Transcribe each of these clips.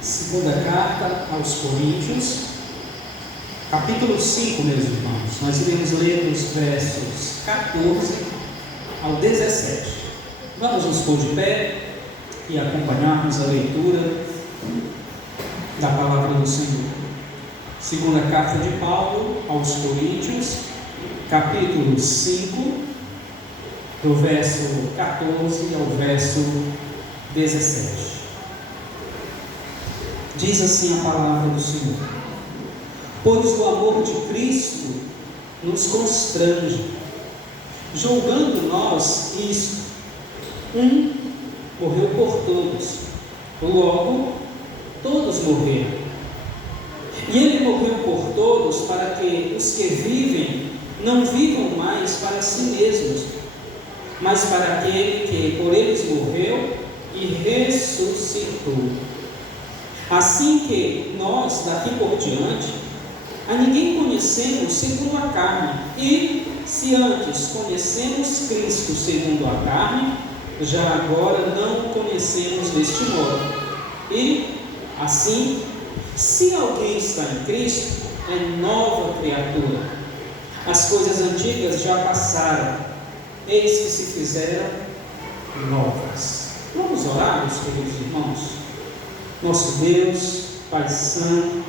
Segunda carta aos Coríntios, capítulo 5, meus irmãos. Nós iremos ler os versos 14 ao 17. Vamos nos pôr de pé e acompanharmos a leitura da palavra do Senhor. Segunda carta de Paulo aos Coríntios, capítulo 5, do verso 14 ao verso 17. Diz assim a palavra do Senhor: pois o amor de Cristo nos constrange, julgando nós isto: um morreu por todos, logo todos morreram. E ele morreu por todos para que os que vivem não vivam mais para si mesmos, mas para aquele que por eles morreu e ressuscitou. Assim que nós, daqui por diante, a ninguém conhecemos segundo a carne, e se antes conhecemos Cristo segundo a carne, já agora não o conhecemos deste modo. E, assim, se alguém está em Cristo, é nova criatura. As coisas antigas já passaram, eis que se fizeram novas. Vamos orar, meus queridos irmãos? Nosso Deus, Pai Santo,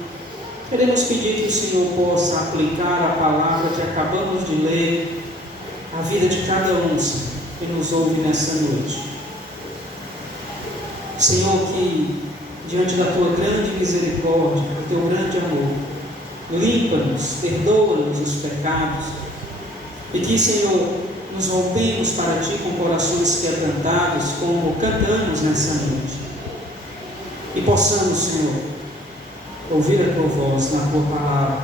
queremos pedir que o Senhor possa aplicar a palavra que acabamos de ler à vida de cada um, Senhor, que nos ouve nessa noite. Senhor, que diante da Tua grande misericórdia, do Teu grande amor, limpa-nos, perdoa-nos os pecados, e que, Senhor, nos voltemos para Ti com corações quebrantados, como cantamos nessa noite. E possamos, Senhor, ouvir a Tua voz na Tua palavra.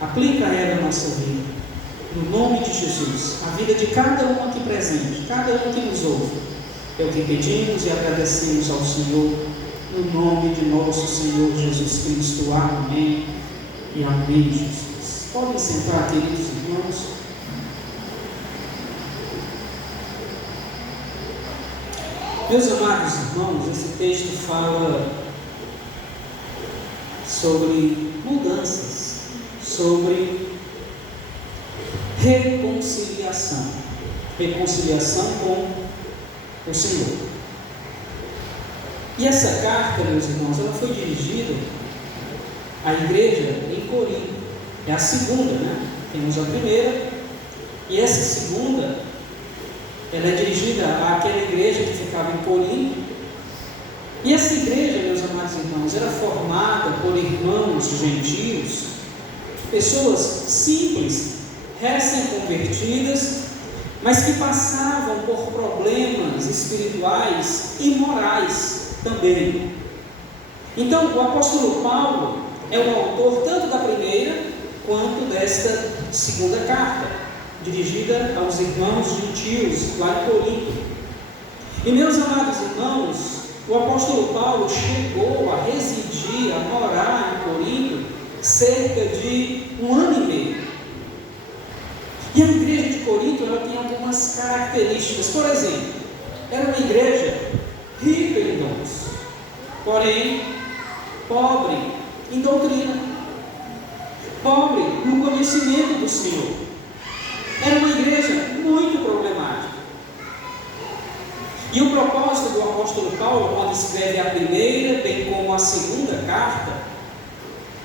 Aplica ela à nossa vida, no nome de Jesus, a vida de cada um aqui presente, cada um que nos ouve. É o que pedimos e agradecemos ao Senhor, no nome de nosso Senhor Jesus Cristo. Amém e amém, Jesus. Podem sentar, queridos irmãos. Meus amados irmãos, esse texto fala sobre mudanças, sobre reconciliação com o Senhor. E essa carta, meus irmãos, ela foi dirigida à igreja em Corinto. É a segunda, né? Temos a primeira, e essa segunda ela é dirigida àquela igreja que ficava em Corinto. E essa igreja, meus amados irmãos, era formada por irmãos gentios, pessoas simples, recém-convertidas, mas que passavam por problemas espirituais e morais também. Então, o apóstolo Paulo é o autor tanto da primeira quanto desta segunda carta, dirigida aos irmãos gentios lá em Corinto. E, meus amados irmãos, o apóstolo Paulo chegou a residir, a morar em Corinto cerca de 1 ano e meio. E a igreja de Corinto, ela tem algumas características. Por exemplo, era uma igreja rica em dons, porém pobre em doutrina, pobre no conhecimento do Senhor. Era uma igreja muito problemática. E o propósito do apóstolo Paulo, quando escreve a primeira, bem como a segunda carta,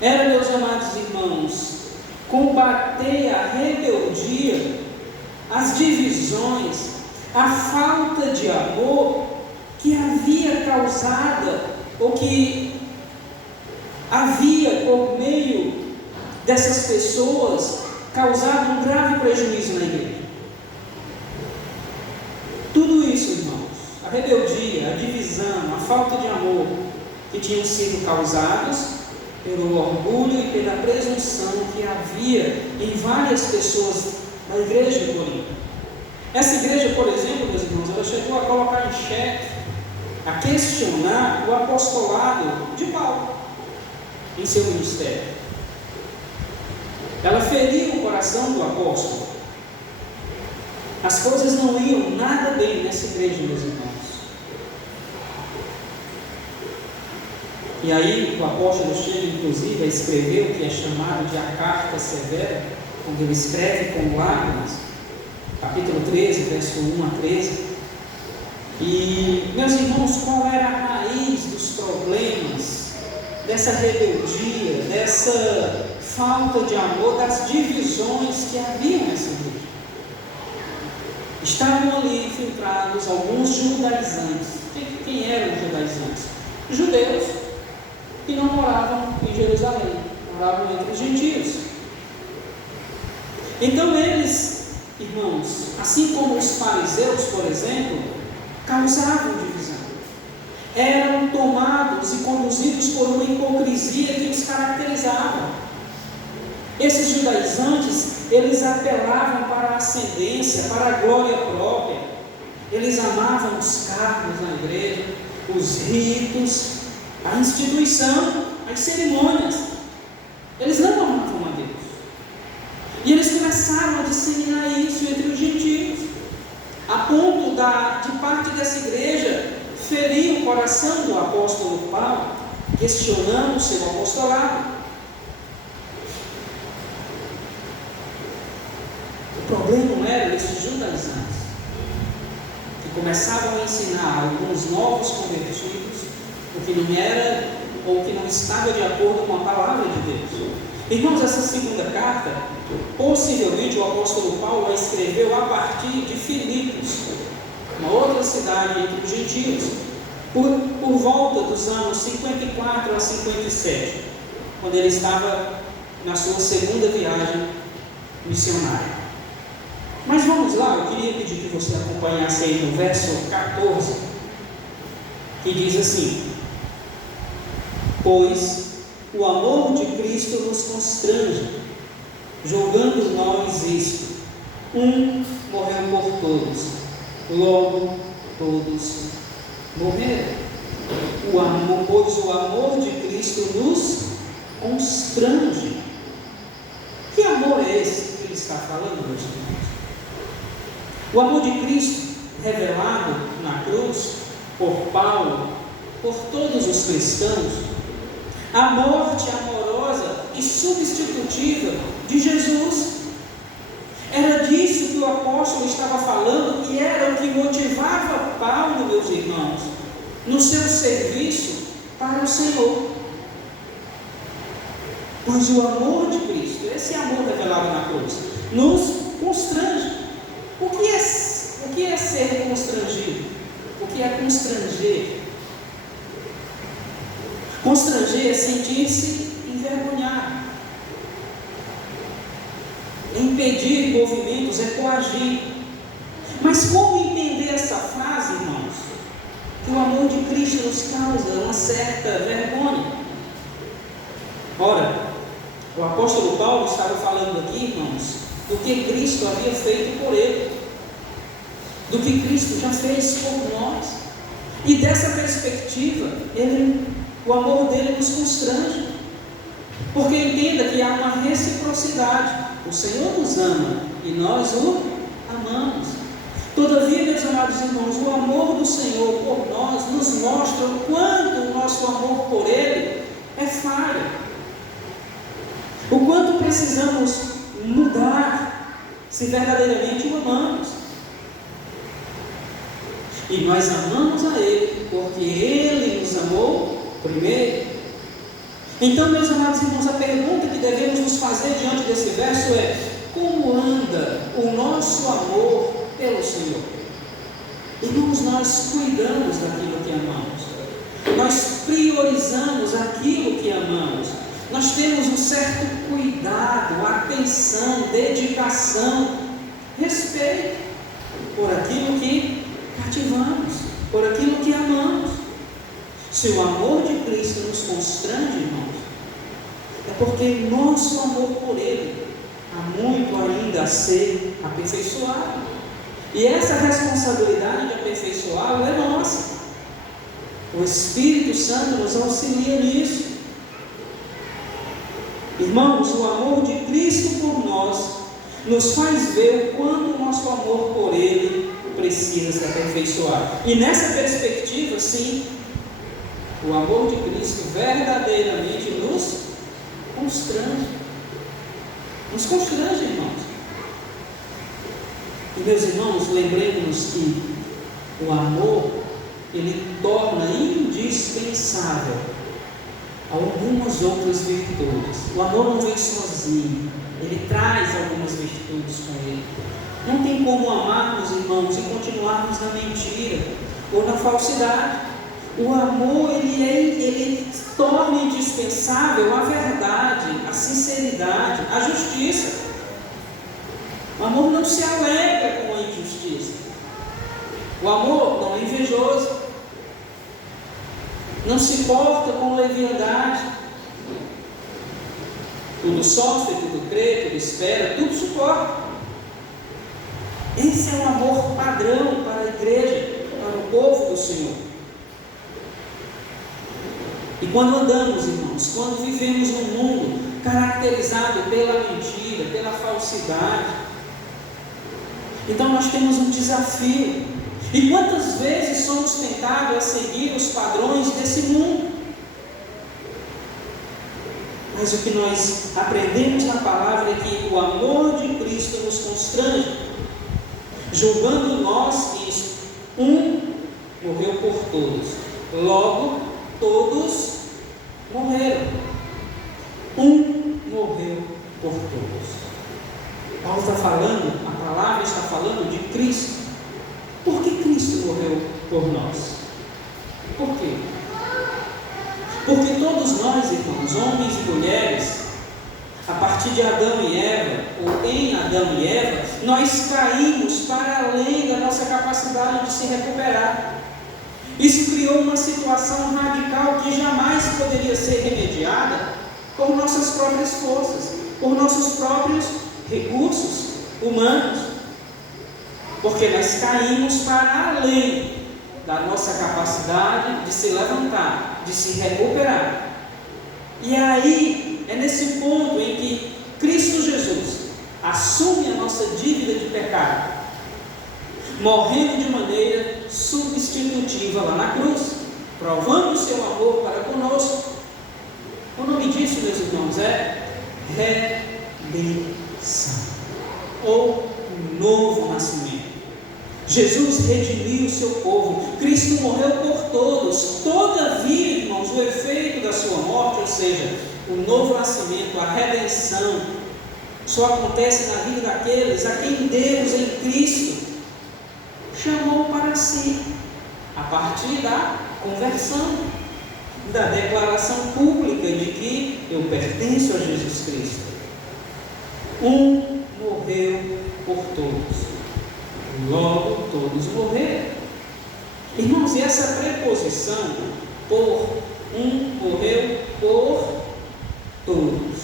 era, meus amados irmãos, combater a rebeldia, as divisões, a falta de amor que havia causada, ou que havia, por meio dessas pessoas, causado um grave prejuízo na igreja. Tudo isso, irmãos, a rebeldia, a divisão, a falta de amor que tinham sido causados pelo orgulho e pela presunção que havia em várias pessoas na igreja de Corinto. Essa igreja, por exemplo, meus irmãos, ela chegou a colocar em xeque, a questionar o apostolado de Paulo em seu ministério. Ela feria o coração do apóstolo. As coisas não iam nada bem nessa igreja, meus irmãos. E aí o apóstolo chega inclusive a escrever o que é chamado de a carta severa, onde ele escreve com lágrimas, capítulo 13, verso 1 a 13. E, meus irmãos, qual era a raiz dos problemas, dessa rebeldia, dessa falta de amor, das divisões que haviam nessa igreja? Estavam ali infiltrados alguns judaizantes. Quem eram os judaizantes? Judeus que não moravam em Jerusalém, moravam entre os gentios. Então eles, irmãos, assim como os fariseus, por exemplo, causavam divisão. Eram tomados e conduzidos por uma hipocrisia que os caracterizava. Esses judaizantes, eles apelavam para a ascendência, para a glória própria. Eles amavam os cargos na igreja, os ritos, a instituição, as cerimônias. Eles não amavam a Deus. E eles começaram a disseminar isso entre os gentios, a ponto de parte dessa igreja ferir o coração do apóstolo Paulo, questionando o seu apostolado. O problema não era esses judaizantes, que começavam a ensinar alguns novos convertidos o que não era ou que não estava de acordo com a palavra de Deus. Irmãos, essa segunda carta, possivelmente o apóstolo Paulo a escreveu a partir de Filipos, uma outra cidade entre os gentios, por volta dos anos 54 a 57, quando ele estava na sua segunda viagem missionária. Mas vamos lá, eu queria pedir que você acompanhasse aí no verso 14, que diz assim: pois o amor de Cristo nos constrange, julgando nós isto: um morreu por todos, logo todos morreram. Pois o amor de Cristo nos constrange. Que amor é esse que ele está falando, meus irmãos? O amor de Cristo, revelado na cruz por Paulo, por todos os cristãos, a morte amorosa e substitutiva de Jesus. Era disso que o apóstolo estava falando, e era o que motivava Paulo, meus irmãos, no seu serviço para o Senhor. Pois o amor de Cristo, esse amor revelado na cruz, nos constrange. O que é ser constrangido? O que é constranger? Constranger é sentir-se envergonhado, impedir movimentos, é coagir. Mas como entender essa frase, irmãos? Que o amor de Cristo nos causa uma certa vergonha. Ora, o apóstolo Paulo estava falando aqui, irmãos, do que Cristo havia feito por ele, do que Cristo já fez por nós. E dessa perspectiva, o amor dele nos constrange, porque entenda que há uma reciprocidade. O Senhor nos ama e nós o amamos. Todavia, meus amados irmãos, o amor do Senhor por nós nos mostra o quanto o nosso amor por Ele é falho, o quanto precisamos mudar se verdadeiramente o amamos. E nós amamos a Ele porque Ele nos amou primeiro. Então, meus amados irmãos, a pergunta que devemos nos fazer diante desse verso é: como anda o nosso amor pelo Senhor? Irmãos, nós cuidamos daquilo que amamos, nós priorizamos aquilo que amamos, nós temos um certo cuidado, atenção, dedicação, respeito por aquilo que cativamos, por aquilo que amamos. Se o amor de Cristo nos constrange, irmãos, é porque nosso amor por Ele há muito ainda a ser aperfeiçoado. E essa responsabilidade de aperfeiçoá-lo é nossa. O Espírito Santo nos auxilia nisso. Irmãos, o amor de Cristo por nós nos faz ver o quanto o nosso amor por Ele precisa se aperfeiçoar. E nessa perspectiva, sim, O amor de Cristo verdadeiramente nos constrange. Nos constrange, irmãos. E meus irmãos, lembremos que o amor, ele torna indispensável algumas outras virtudes. O amor não vem sozinho, ele traz algumas virtudes com ele. Não tem como amarmos, irmãos, e continuarmos na mentira ou na falsidade. O amor, ele torna indispensável a verdade, a sinceridade, a justiça. O amor não se alegra com a injustiça. O amor não é invejoso. Não se porta com leviandade. Tudo sofre, tudo crê, tudo espera, tudo suporta. Esse é o amor padrão para a igreja, para o povo do Senhor. E quando andamos, irmãos, quando vivemos num mundo caracterizado pela mentira, pela falsidade, então nós temos um desafio. E quantas vezes somos tentados a seguir os padrões desse mundo? Mas o que nós aprendemos na palavra é que o amor de Cristo nos constrange, julgando nós que um morreu por todos, logo todos morreram. Um morreu por todos. Paulo está falando, a palavra está falando de Cristo. Por que Cristo morreu por nós? Por quê? Porque todos nós, irmãos, homens e mulheres, a partir de Adão e Eva, ou em Adão e Eva, nós caímos para além da nossa capacidade de se recuperar. Isso criou uma situação radical que jamais poderia ser remediada por nossas próprias forças, por nossos próprios recursos humanos, porque nós caímos para além da nossa capacidade de se levantar, de se recuperar. E aí é nesse ponto em que Cristo Jesus assume a nossa dívida de pecado, morrendo de maneira substitutiva lá na cruz, provando o seu amor para conosco. O nome disso, meus irmãos, é redenção, ou novo nascimento. Jesus redimiu o seu povo, Cristo morreu por todos. Todavia, irmãos, o efeito da sua morte, ou seja, o novo nascimento, a redenção, só acontece na vida daqueles a quem Deus em Cristo chamou para si, a partir da conversão, da declaração pública de que eu pertenço a Jesus Cristo. Um morreu por todos, logo todos morreram. Irmãos, e essa preposição por, um morreu por todos,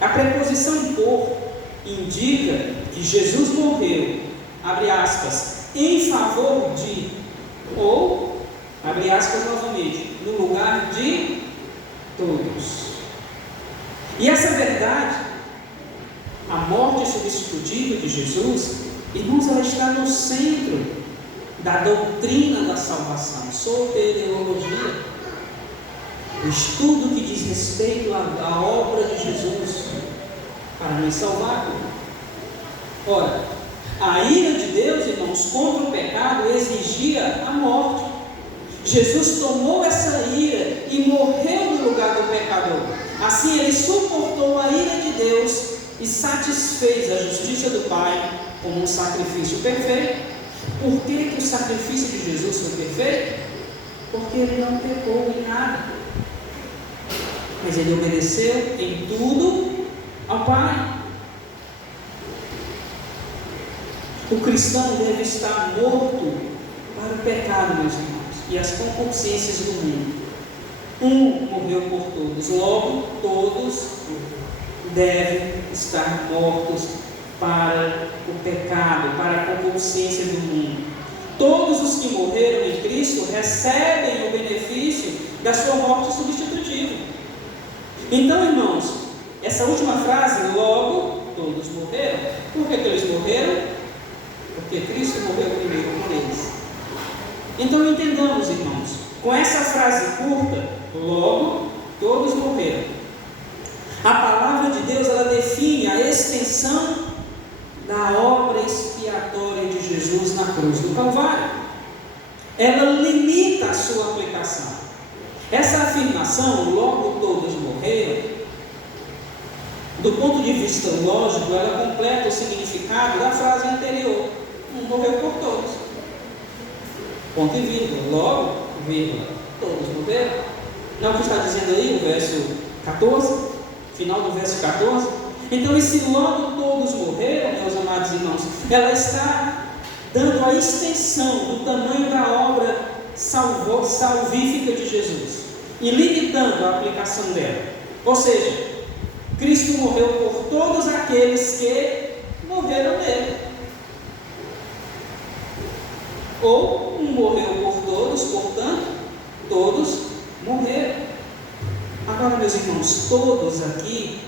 a preposição por indica que Jesus morreu, abre aspas, em favor de, ou, abre aspas novamente, no lugar de todos. E essa verdade, a morte substitutiva de Jesus, irmãos, ela está no centro da doutrina da salvação, soteriologia, o estudo que diz respeito à obra de Jesus para nos salvar. Ora, a ira de Deus, irmãos, contra o pecado exigia a morte. Jesus tomou essa ira e morreu no lugar do pecador. Assim, ele suportou a ira de Deus e satisfez a justiça do Pai como um sacrifício perfeito. Por que o sacrifício de Jesus foi perfeito? Porque ele não pecou em nada, mas ele obedeceu em tudo ao Pai. O cristão deve estar morto para o pecado, meus irmãos, e as concupiscências do mundo. Um morreu por todos, logo todos devem estar mortos para o pecado, para a concupiscência do mundo. Todos os que morreram em Cristo recebem o benefício da sua morte substitutiva. Então, irmãos, essa última frase, logo todos morreram, por que eles morreram? Porque Cristo morreu primeiro por eles. Então entendamos, irmãos, com essa frase curta, logo todos morreram. A palavra de Deus, ela define a extensão da obra expiatória de Jesus na cruz do Calvário. Ela limita a sua aplicação. Essa afirmação, logo todos morreram, do ponto de vista lógico, ela completa o significado da frase anterior: um morreu por todos. Ponto e vírgula, logo, vírgula, todos morreram. Não é o que está dizendo aí o verso 14, final do verso 14? Então, esse logo todos morreram, meus amados irmãos, ela está dando a extensão do tamanho da obra salvífica de Jesus e limitando a aplicação dela. Ou seja, Cristo morreu por todos aqueles que morreram nele. Ou um morreu por todos, portanto, todos morreram. Agora, meus irmãos, todos aqui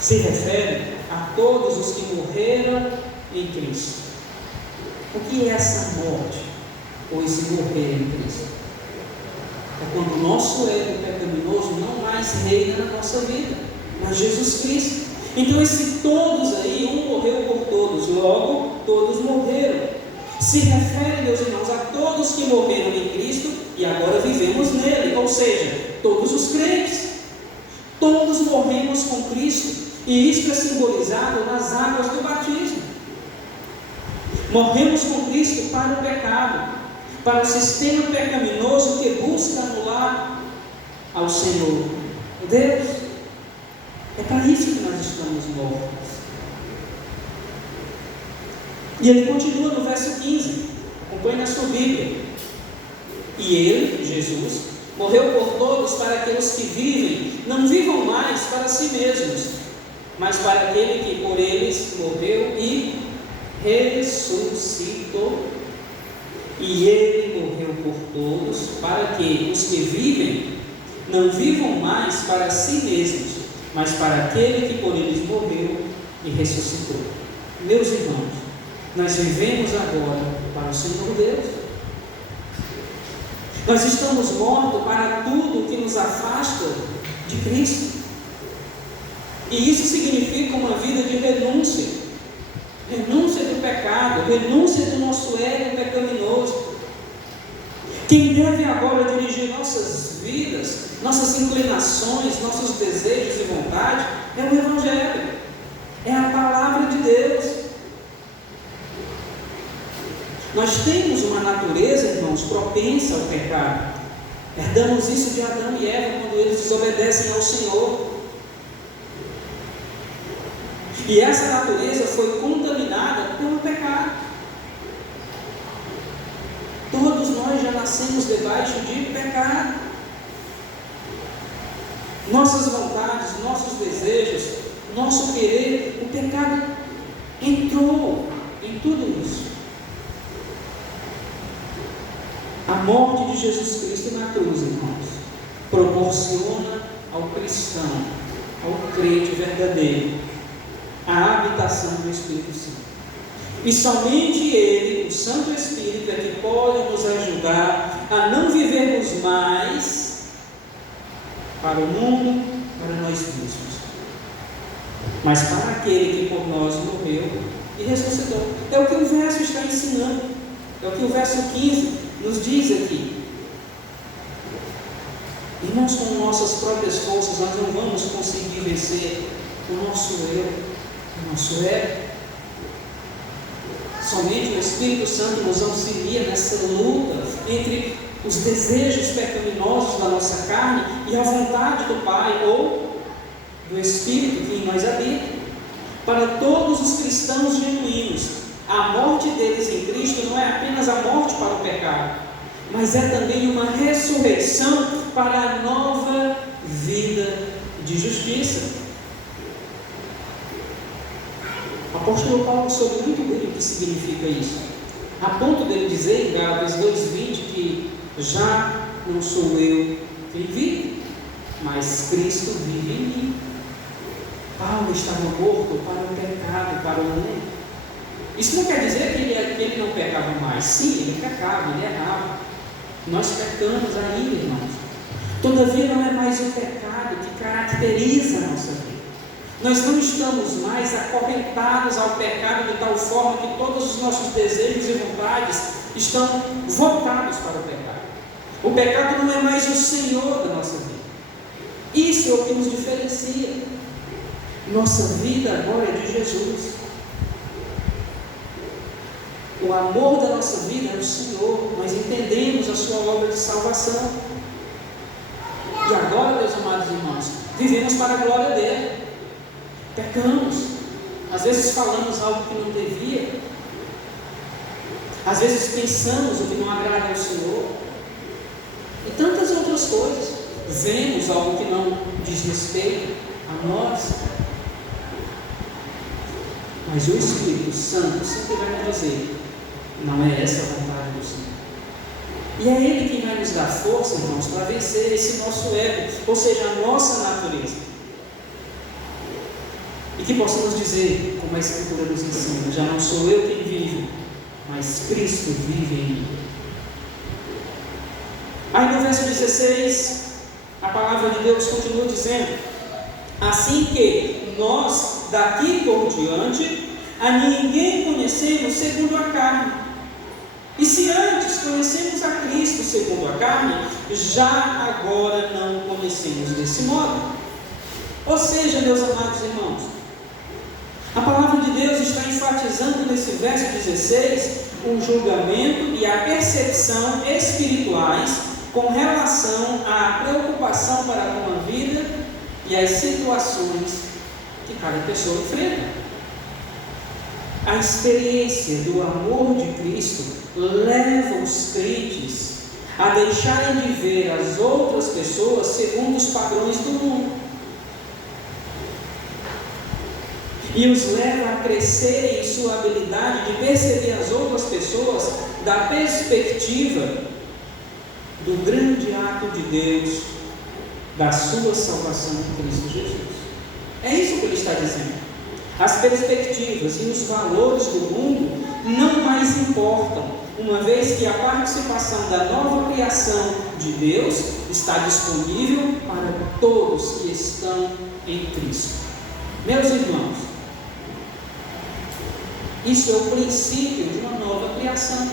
se refere a todos os que morreram em Cristo. O que é essa morte, ou esse morrer em Cristo? É quando o nosso ego pecaminoso não mais reina na nossa vida, mas Jesus Cristo. Então, esse todos aí, um morreu por todos, logo todos morreram. Se refere, meus irmãos, a todos que morreram em Cristo e agora vivemos nele, ou seja, todos os crentes. Todos morremos com Cristo, e isto é simbolizado nas águas do batismo. Morremos com Cristo para o pecado, para o sistema pecaminoso que busca anular ao Senhor Deus. É para isso que nós estamos mortos. E ele continua no verso 15, acompanhe na sua Bíblia. E ele, Jesus, morreu por todos para que os que vivem não vivam mais para si mesmos, mas para aquele que por eles morreu e ressuscitou. E ele morreu por todos para que os que vivem não vivam mais para si mesmos, mas para aquele que por eles morreu e ressuscitou. Meus irmãos, nós vivemos agora para o Senhor Deus. Nós estamos mortos para tudo que nos afasta de Cristo. E isso significa uma vida de renúncia. Renúncia do pecado, renúncia do nosso ego pecaminoso. Quem deve agora dirigir nossas vidas, nossas inclinações, nossos desejos e vontades, é o Evangelho, é a palavra de Deus. Nós temos uma natureza, irmãos, propensa ao pecado. Herdamos isso de Adão e Eva quando eles desobedecem ao Senhor. E essa natureza foi contaminada pelo pecado. Todos nós já nascemos debaixo de pecado. Nossas vontades, nossos desejos, nosso querer, o pecado entrou em tudo isso. A morte de Jesus Cristo na cruz, irmãos, proporciona ao cristão, ao crente verdadeiro, a habitação do Espírito Santo. E somente Ele, o Santo Espírito, é que pode nos ajudar a não vivermos mais para o mundo, para nós mesmos, mas para aquele que por nós morreu e ressuscitou. É o que o verso está ensinando, é o que o verso 15 nos diz aqui. Irmãos, com nossas próprias forças nós não vamos conseguir vencer o nosso eu, o nosso ego. Somente o Espírito Santo nos auxilia nessa luta entre os desejos pecaminosos da nossa carne e a vontade do Pai ou do Espírito que em nós habita. Para todos os cristãos genuínos, a morte deles em Cristo não é apenas a morte para o pecado, mas é também uma ressurreição para a nova vida de justiça. O apóstolo Paulo soube muito bem o que significa isso, a ponto dele dizer em Gálatas 2:20 que já não sou eu quem vive, mas Cristo vive em mim. Paulo estava morto para o pecado, para o mundo. Isso não quer dizer que ele não pecava mais. Sim, ele pecava, ele errava. Nós pecamos ainda, irmãos. Todavia não é mais o pecado que caracteriza a nossa vida. Nós não estamos mais acorrentados ao pecado de tal forma que todos os nossos desejos e vontades estão voltados para o pecado. O pecado não é mais o Senhor da nossa vida. Isso é o que nos diferencia. Nossa vida agora é de Jesus. O amor da nossa vida é o Senhor. Nós entendemos a sua obra de salvação. E agora, meus amados irmãos, vivemos para a glória dele. Pecamos. Às vezes falamos algo que não devia. Às vezes pensamos o que não agrada ao Senhor. E tantas outras coisas. Vemos algo que não diz respeito a nós. Mas o Espírito Santo sempre vai nos dizer: não é essa a vontade do Senhor. E é Ele quem vai nos dar força, irmãos, para vencer esse nosso ego, ou seja, a nossa natureza. E que possamos dizer, como a Escritura nos ensina: já não sou eu quem vive, mas Cristo vive em mim. Aí no verso 16, a palavra de Deus continua dizendo: assim que nós daqui por diante a ninguém conhecemos segundo a carne. E se antes conhecemos a Cristo segundo a carne, já agora não o conhecemos desse modo. Ou seja, meus amados irmãos, a palavra de Deus está enfatizando nesse verso 16 o julgamento e a percepção espirituais com relação à preocupação para com a vida e as situações que cada pessoa enfrenta. A experiência do amor de Cristo leva os crentes a deixarem de ver as outras pessoas segundo os padrões do mundo e os leva a crescerem em sua habilidade de perceber as outras pessoas da perspectiva do grande ato de Deus, da sua salvação em Cristo Jesus. É isso que ele está dizendo. As perspectivas e os valores do mundo não mais importam, uma vez que a participação da nova criação de Deus está disponível para todos que estão em Cristo. Meus irmãos, isso é o princípio de uma nova criação,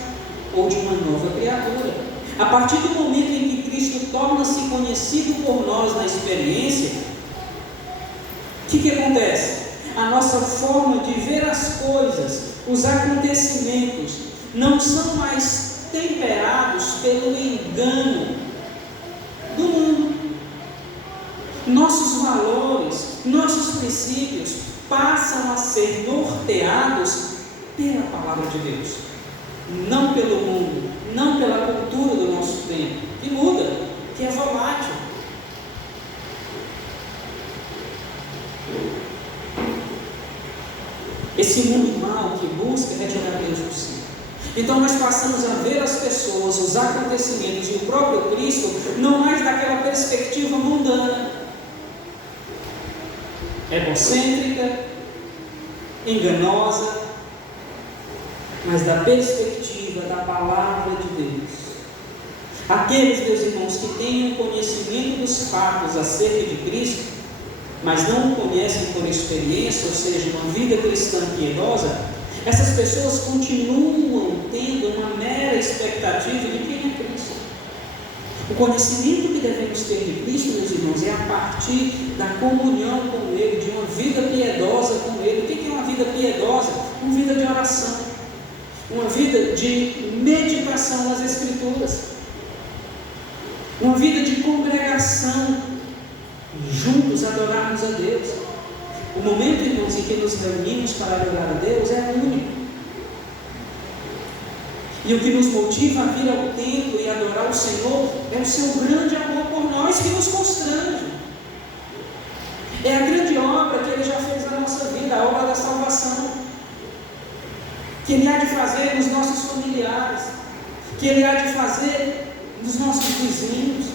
ou de uma nova criatura. A partir do momento em que Cristo torna-se conhecido por nós na experiência, o que acontece? A nossa forma de ver as coisas, os acontecimentos, não são mais temperados pelo engano do mundo. Nossos valores, nossos princípios passam a ser norteados pela palavra de Deus, não pelo mundo, não pela cultura do nosso tempo, que muda, que é volátil. Esse mundo mau que busca retirar Deus do céu. Então nós passamos a ver as pessoas, os acontecimentos e o próprio Cristo não mais daquela perspectiva mundana, egocêntrica, enganosa, mas da perspectiva da palavra de Deus. Aqueles, meus irmãos, que têm um conhecimento dos fatos acerca de Cristo, mas não o conhecem por experiência, ou seja, uma vida cristã piedosa, essas pessoas continuam tendo uma mera expectativa de quem é Cristo. O conhecimento que devemos ter de Cristo, meus irmãos, é a partir da comunhão com Ele, de uma vida piedosa com Ele. O que é uma vida piedosa? Uma vida de oração, uma vida de meditação nas Escrituras, uma vida de congregação, juntos adorarmos a Deus. O momento, irmãos, em que nos reunimos para adorar a Deus é único. E o que nos motiva a vir ao templo e adorar o Senhor é o seu grande amor por nós, que nos constrange. É a grande obra que Ele já fez na nossa vida, a obra da salvação, que Ele há de fazer nos nossos familiares, que Ele há de fazer nos nossos vizinhos,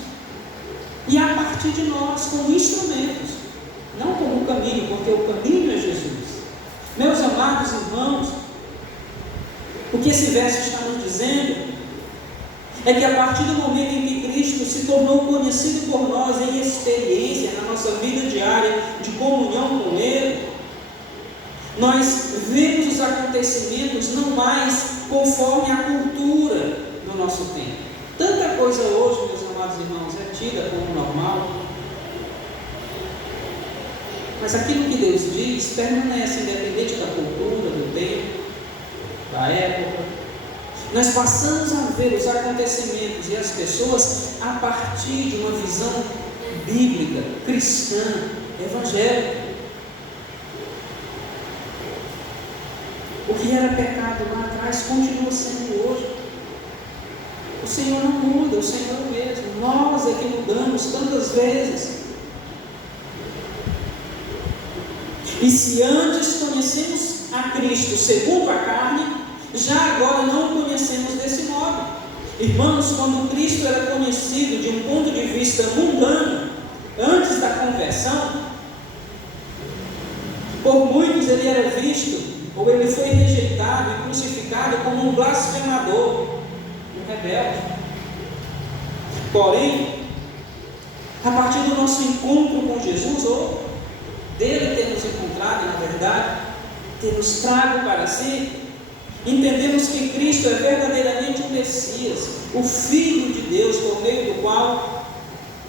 e a partir de nós, como instrumentos, não como caminho, porque o caminho é Jesus. Meus amados irmãos, o que esse verso está nos dizendo é que a partir do momento em que Cristo se tornou conhecido por nós em experiência na nossa vida diária de comunhão com Ele, nós vemos os acontecimentos não mais conforme a cultura do nosso tempo. Tanta coisa hoje, meus amados irmãos, é tida como normal, mas aquilo que Deus diz permanece independente da cultura, do tempo, da época. Nós passamos a ver os acontecimentos e as pessoas a partir de uma visão bíblica, cristã, evangélica. O que era pecado lá atrás continua sendo hoje. O Senhor não muda, o Senhor é o mesmo. Nós é que mudamos tantas vezes. E se antes conhecemos a Cristo segundo a carne, já agora não o conhecemos desse modo. Irmãos, quando Cristo era conhecido de um ponto de vista mundano, antes da conversão, por muitos ele era visto, ou ele foi rejeitado e crucificado como um blasfemador, um rebelde. Porém, a partir do nosso encontro com Jesus, ou dele ter nos encontrado, na verdade, ter nos trago para si, entendemos que Cristo é verdadeiramente o Messias, o Filho de Deus, por meio do qual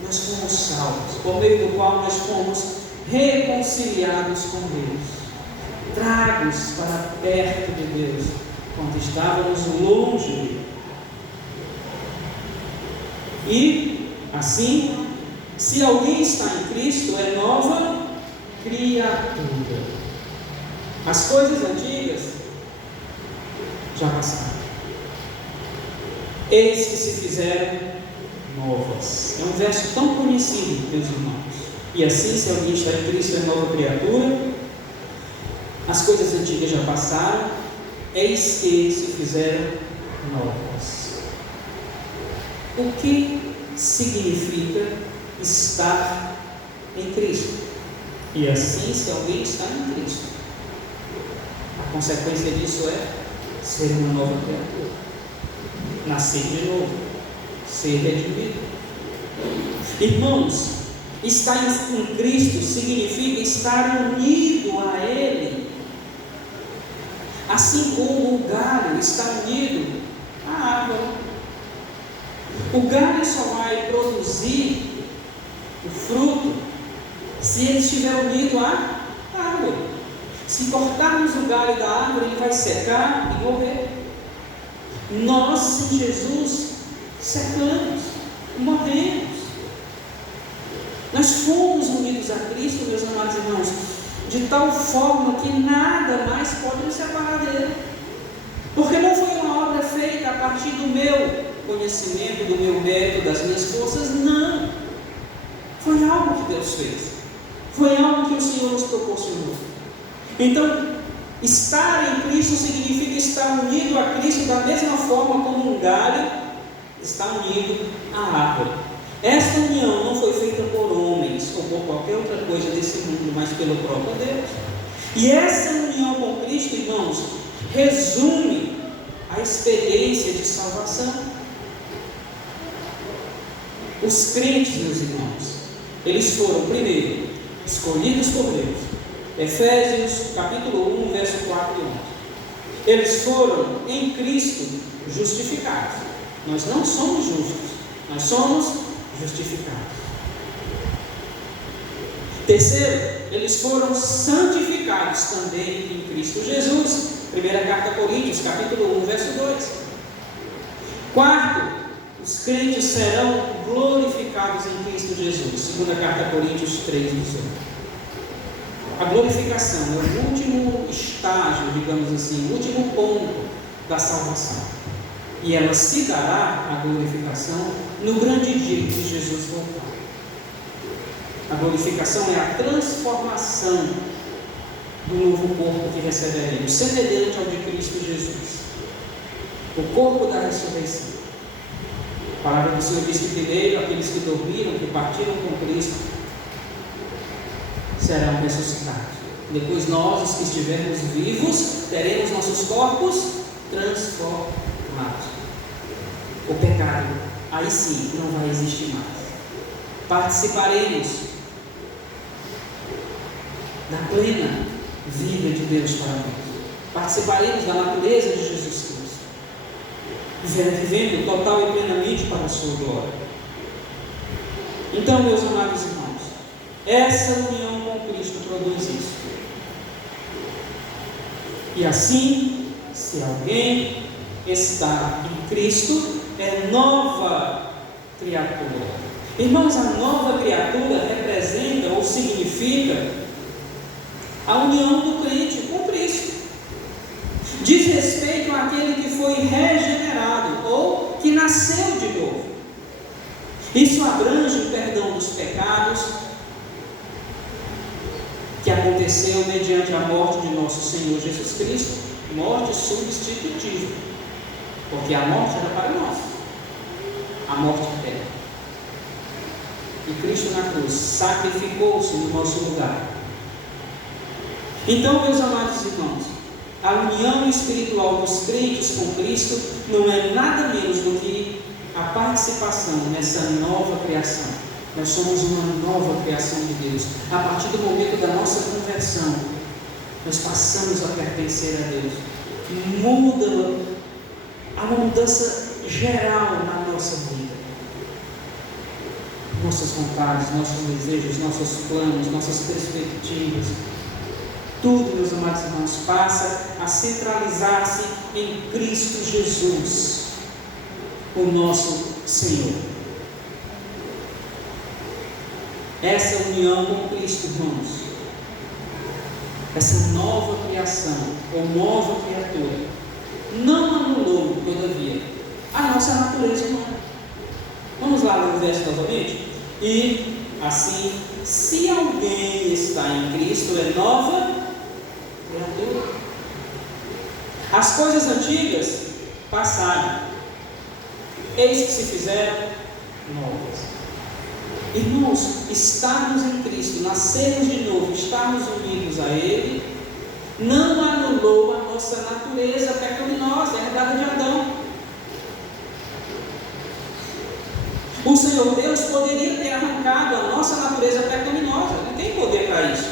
nós fomos salvos, por meio do qual nós fomos reconciliados com Deus, tragos para perto de Deus, quando estávamos longe dele. E, assim, se alguém está em Cristo, é nova criatura. As coisas antigas já passaram, eis que se fizeram novas. É um verso tão conhecido, meus irmãos. E assim, se alguém está em Cristo, é nova criatura. As coisas antigas já passaram, eis que se fizeram novas. O que significa estar em Cristo? E assim, se alguém está em Cristo, a consequência disso é ser uma nova criatura, nascer de novo, ser redimido. Irmãos, estar em Cristo significa estar unido a Ele, assim como o galho está unido à árvore. O galho só vai produzir o fruto se ele estiver unido à árvore. Se cortarmos o galho da árvore, ele vai secar e morrer. Nós, sem Jesus, secamos e morremos. Nós fomos unidos a Cristo, meus amados irmãos, de tal forma que nada mais pode nos separar dele. Porque não foi uma obra feita a partir do meu conhecimento, do meu mérito, das minhas forças, não. Foi algo que Deus fez. Foi algo que o Senhor nos proporcionou. Então, estar em Cristo significa estar unido a Cristo da mesma forma como um galho está unido à árvore. Esta união não foi feita por homens ou por qualquer outra coisa desse mundo, mas pelo próprio Deus. E essa união com Cristo, irmãos, resume a experiência de salvação. Os crentes, meus irmãos, eles foram, primeiro, escolhidos por Deus. Efésios capítulo 1, verso 4 e 11. Eles foram em Cristo justificados. Nós não somos justos, nós somos justificados. Terceiro, eles foram santificados também em Cristo Jesus. Primeira carta a Coríntios, capítulo 1, verso 2. Quarto, os crentes serão glorificados em Cristo Jesus. Segunda carta a Coríntios 3, 18. A glorificação é o último estágio, digamos assim, o último ponto da salvação. E ela se dará, a glorificação, no grande dia que Jesus voltar. A glorificação é a transformação do novo corpo que receberemos, semelhante ao de Cristo Jesus. O corpo da ressurreição. A palavra do Senhor diz que primeiro aqueles que dormiram, que partiram com Cristo, serão ressuscitados. Depois nós, os que estivermos vivos, teremos nossos corpos transformados. o pecado, aí sim, não vai existir mais. Participaremos da plena vida de Deus para nós. Participaremos da natureza de Jesus Cristo, vivendo total e plenamente para a sua glória. Então, meus amados irmãos, essa união com Cristo produz isso. E assim, se alguém está em Cristo, é nova criatura. Irmãos, a nova criatura representa ou significa a união do crente com Cristo. Diz respeito àquele que foi regenerado ou que nasceu de novo. Isso abrange o perdão dos pecados que aconteceu mediante a morte de nosso Senhor Jesus Cristo, morte substitutiva, porque a morte era para nós, a morte eterna. E Cristo na cruz sacrificou-se no nosso lugar. Então, meus amados irmãos, a união espiritual dos crentes com Cristo não é nada menos do que a participação nessa nova criação. Nós somos uma nova criação de Deus. A partir do momento da nossa conversão, nós passamos a pertencer a Deus. Há uma mudança geral na nossa vida. Nossas vontades, nossos desejos, nossos planos, nossas perspectivas. Tudo, meus amados irmãos, passa a centralizar-se em Cristo Jesus, o nosso Senhor. Essa união com Cristo, irmãos, essa nova criação, ou nova criatura, não anulou, todavia, a nossa natureza humana. Vamos lá no verso novamente? E assim, se alguém está em Cristo, é nova criatura. As coisas antigas passaram, eis que se fizeram novas. Irmãos, estarmos em Cristo, nascermos de novo, estarmos unidos a Ele, não anulou a nossa natureza pecaminosa, herdada de Adão. O Senhor Deus poderia ter arrancado a nossa natureza pecaminosa, não tem poder para isso.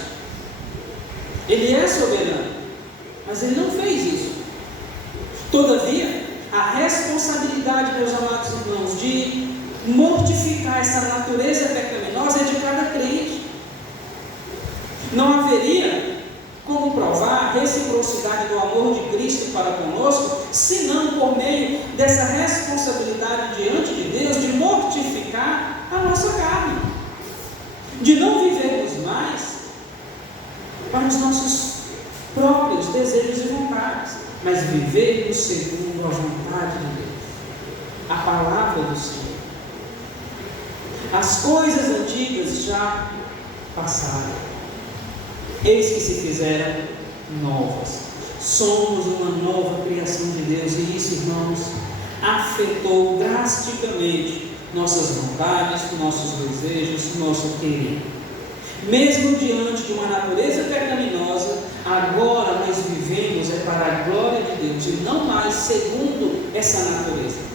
Ele é soberano, mas Ele não fez isso. Todavia, a responsabilidade, meus amados irmãos, de mortificar essa natureza pecaminosa é de cada crente. Não haveria como provar a reciprocidade do amor de Cristo para conosco, senão por meio dessa responsabilidade diante de Deus de mortificar a nossa carne, de não vivermos mais para os nossos próprios desejos e vontades, mas vivermos segundo a vontade de Deus, a palavra do Senhor. As coisas antigas já passaram, eis que se fizeram novas. Somos uma nova criação de Deus, e isso, irmãos, afetou drasticamente nossas vontades, nossos desejos, nosso querer. Mesmo diante de uma natureza pecaminosa, agora nós vivemos para a glória de Deus, e não mais segundo essa natureza.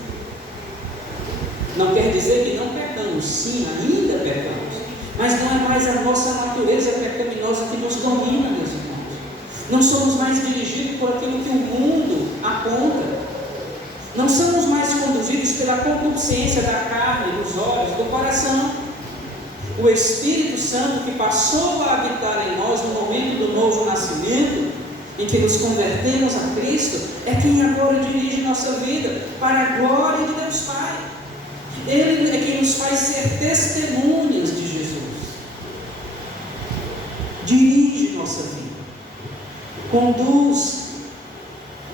Não quer dizer que não pecamos, sim, ainda pecamos, mas não é mais a nossa natureza pecaminosa que nos domina, meus irmãos. Não somos mais dirigidos por aquilo que o mundo aponta. Não somos mais conduzidos pela concupiscência da carne, dos olhos, do coração. O Espírito Santo que passou a habitar em nós no momento do novo nascimento, em que nos convertemos a Cristo, é quem agora dirige nossa vida para a glória de Deus Pai. Ele é quem nos faz ser testemunhas de Jesus. Dirige nossa vida, conduz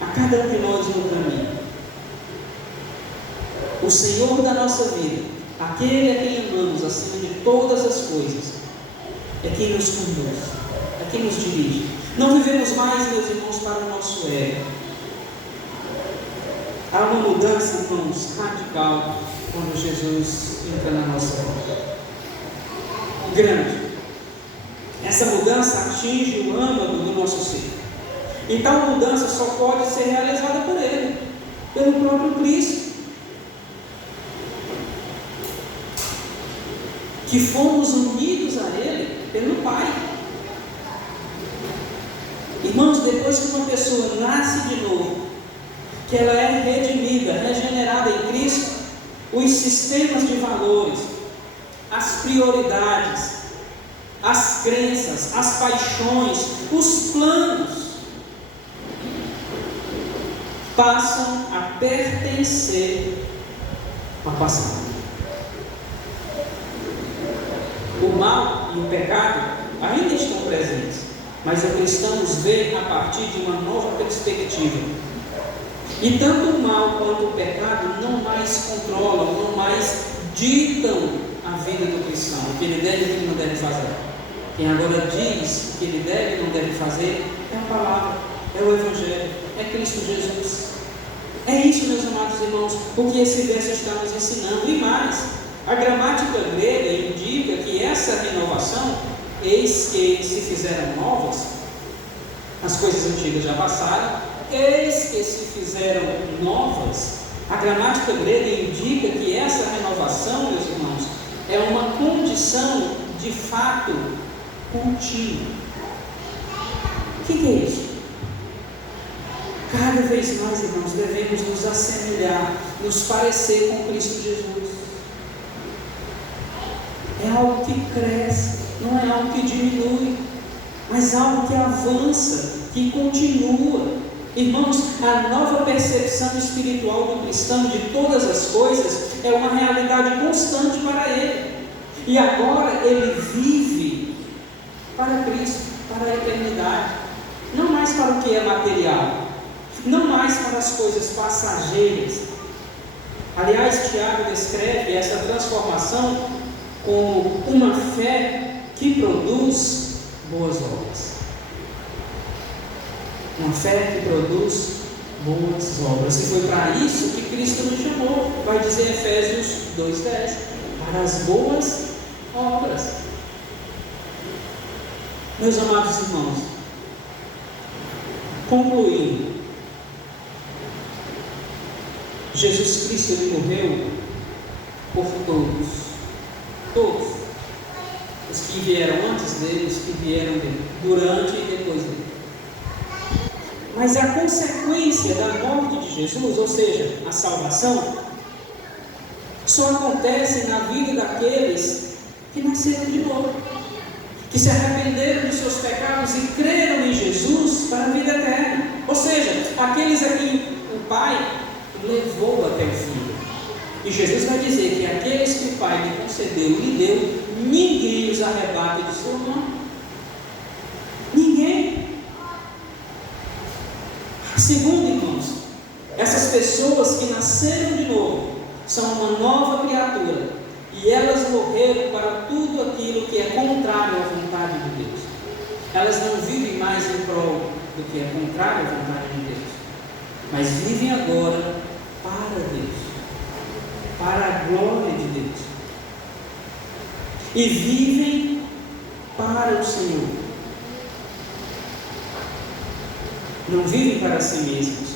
a cada um de nós no caminho. O Senhor da nossa vida, aquele a quem amamos acima de todas as coisas, é quem nos conduz, é quem nos dirige. Não vivemos mais, meus irmãos, para o nosso ego. Há uma mudança, irmãos, radical quando Jesus entra na nossa vida. Grande. Essa mudança atinge o âmago do nosso ser. E tal mudança só pode ser realizada por Ele, pelo próprio Cristo. que fomos unidos a Ele pelo Pai. Irmãos, depois que uma pessoa nasce de novo, que ela é redimida, regenerada em Cristo, os sistemas de valores, as prioridades, as crenças, as paixões, os planos passam a pertencer ao passado. O mal e o pecado ainda estão presentes, mas o cristão os vê a partir de uma nova perspectiva. E tanto o mal quanto o pecado não mais controlam, não mais ditam a vida do cristão, o que ele deve e o que não deve fazer. Quem agora diz o que ele deve e não deve fazer é a palavra, é o Evangelho, é Cristo Jesus. É isso, meus amados irmãos, o que esse verso está nos ensinando. E mais, a gramática grega indica que essa renovação, eis que se fizeram novas, as coisas antigas já passaram, eis que se fizeram novas. A gramática grega indica que essa renovação, meus irmãos, é uma condição de fato contínua. O que é isso? Cada vez mais, irmãos, devemos nos assemelhar, nos parecer com Cristo Jesus. É algo que cresce, não é algo que diminui, mas algo que avança, que continua. Irmãos, a nova percepção espiritual do cristão de todas as coisas é uma realidade constante para ele. E agora ele vive para Cristo, para a eternidade, não mais para o que é material, não mais para as coisas passageiras. Aliás, Tiago descreve essa transformação como uma fé que produz boas obras. Uma fé que produz boas obras. E foi para isso que Cristo nos chamou. Vai dizer Efésios 2,10, para as boas obras. Meus amados irmãos, concluindo, Jesus Cristo, Ele morreu por todos, os que vieram antes dele, os que vieram dele, durante e depois dele. Mas a consequência da morte de Jesus, ou seja, a salvação, só acontece na vida daqueles que nasceram de novo, que se arrependeram dos seus pecados e creram em Jesus para a vida eterna. Ou seja, aqueles a quem o Pai levou até o fim. E Jesus vai dizer que aqueles que o Pai lhe concedeu e lhe deu, ninguém os arrebata de sua mão. Ninguém. Segundo, irmãos, essas pessoas que nasceram de novo são uma nova criatura, e elas morreram para tudo aquilo que é contrário à vontade de Deus. Elas não vivem mais em prol do que é contrário à vontade de Deus, mas vivem agora para Deus, para a glória de Deus, e vivem para o Senhor. Não vivem para si mesmos,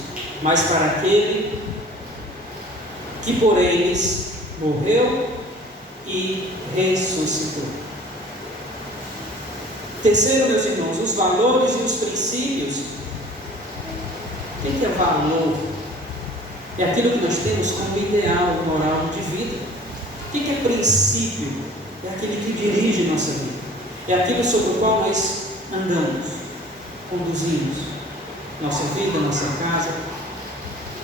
mas para aquele que por eles morreu e ressuscitou. Terceiro, meus irmãos, os valores e os princípios. O que é valor? É aquilo que nós temos como ideal moral de vida. O que é princípio? É aquele que dirige nossa vida. É aquilo sobre o qual nós andamos, conduzimos nossa vida, nossa casa.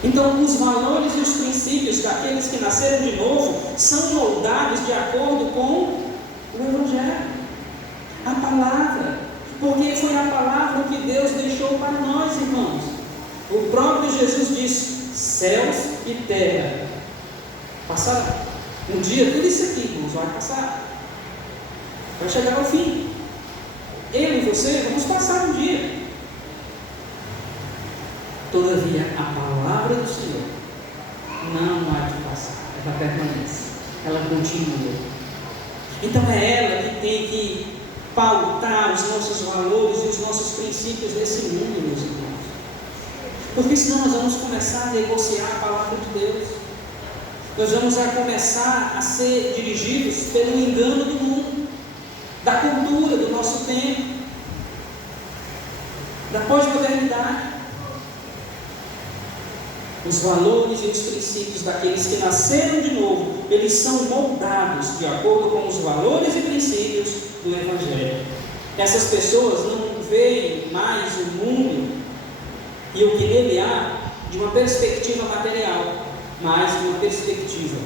Então, os valores e os princípios daqueles que nasceram de novo são moldados de acordo com o Evangelho, a palavra, porque foi a palavra que Deus deixou para nós, irmãos. O próprio Jesus disse: céus e terra passarão. Um dia tudo isso aqui, irmãos, vai passar, vai chegar ao fim. Eu e você vamos passar um dia. Todavia, a palavra do Senhor não há de passar, ela permanece, ela continua. Então é ela que tem que pautar os nossos valores e os nossos princípios nesse mundo, meus irmãos. Porque senão nós vamos começar a negociar a palavra de Deus. nós vamos começar a ser dirigidos pelo engano do mundo, da cultura, do nosso tempo, da pós-modernidade. Os valores e os princípios daqueles que nasceram de novo, eles são moldados de acordo com os valores e princípios do Evangelho. Essas pessoas não veem mais o mundo e o que nele há de uma perspectiva material, mas de uma perspectiva,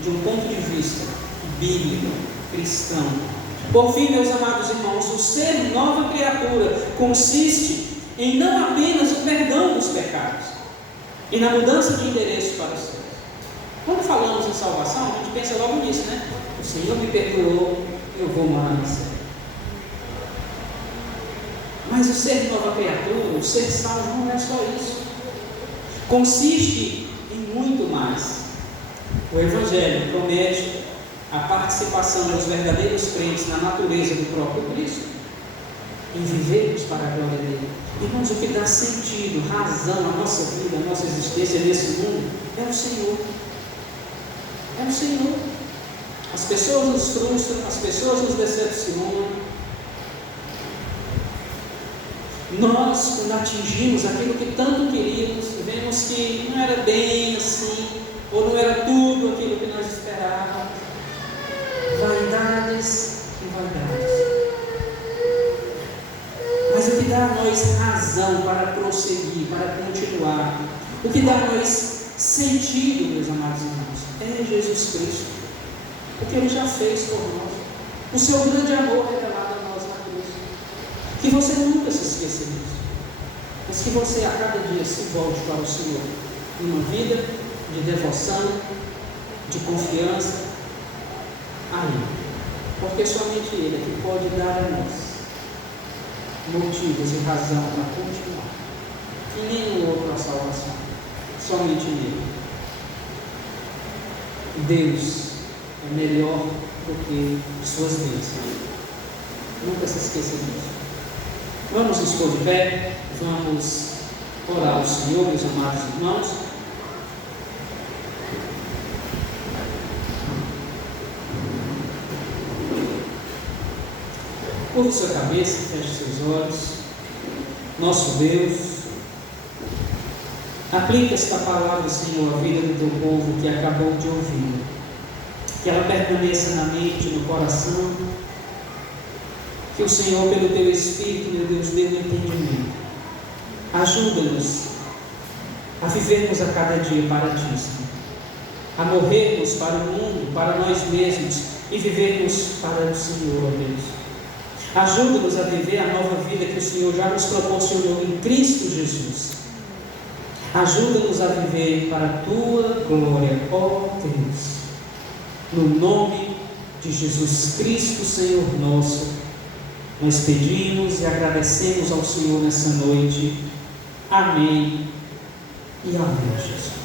de um ponto de vista bíblico, cristão. Por fim, meus amados irmãos, o ser nova criatura consiste em não apenas o perdão dos pecados e na mudança de endereço para os céus. Quando falamos em salvação, a gente pensa logo nisso, né? O Senhor me perdoou, eu vou morar no céu. Mas o ser nova criatura, o ser salvo, não é só isso. Consiste em muito mais. O Evangelho promete a participação dos verdadeiros crentes na natureza do próprio Cristo, em vivermos para a glória dele. Irmãos, o que dá sentido, razão à nossa vida, à nossa existência nesse mundo, é o Senhor. É o Senhor. As pessoas nos frustram, as pessoas nos decepcionam. Nós, quando atingimos aquilo que tanto queríamos, vemos que não era bem assim, ou não era tudo aquilo que nós esperávamos. Vaidades e vaidades. Mas o que dá a nós razão para prosseguir, para continuar, o que dá a nós sentido, meus amados irmãos, é Jesus Cristo, o que Ele já fez por nós, o seu grande amor revelado a nós na cruz. Que você nunca se esqueça disso, mas que você a cada dia se volte para o Senhor, numa vida de devoção, de confiança a Ele, porque somente Ele é que pode dar a nós motivos e razão para continuar, e nenhum outro a salvação, somente Ele. Deus é melhor do que suas bênçãos, nunca se esqueça disso. Vamos nos pôr de pé, vamos orar ao Senhor, meus amados irmãos. Curve sua cabeça, feche seus olhos. Nosso Deus, aplica esta palavra, Senhor, à vida do teu povo que acabou de ouvir. Que ela permaneça na mente, no coração. Que o Senhor, pelo teu Espírito, meu Deus, dê um entendimento. Ajuda-nos a vivermos a cada dia para ti, Senhor. A morrermos para o mundo, para nós mesmos e vivermos para o Senhor, ó Deus. Ajuda-nos a viver a nova vida que o Senhor já nos proporcionou em Cristo Jesus. Ajuda-nos a viver para a tua glória, ó Deus. No nome de Jesus Cristo, Senhor nosso, nós pedimos e agradecemos ao Senhor nessa noite. Amém e amém, Jesus.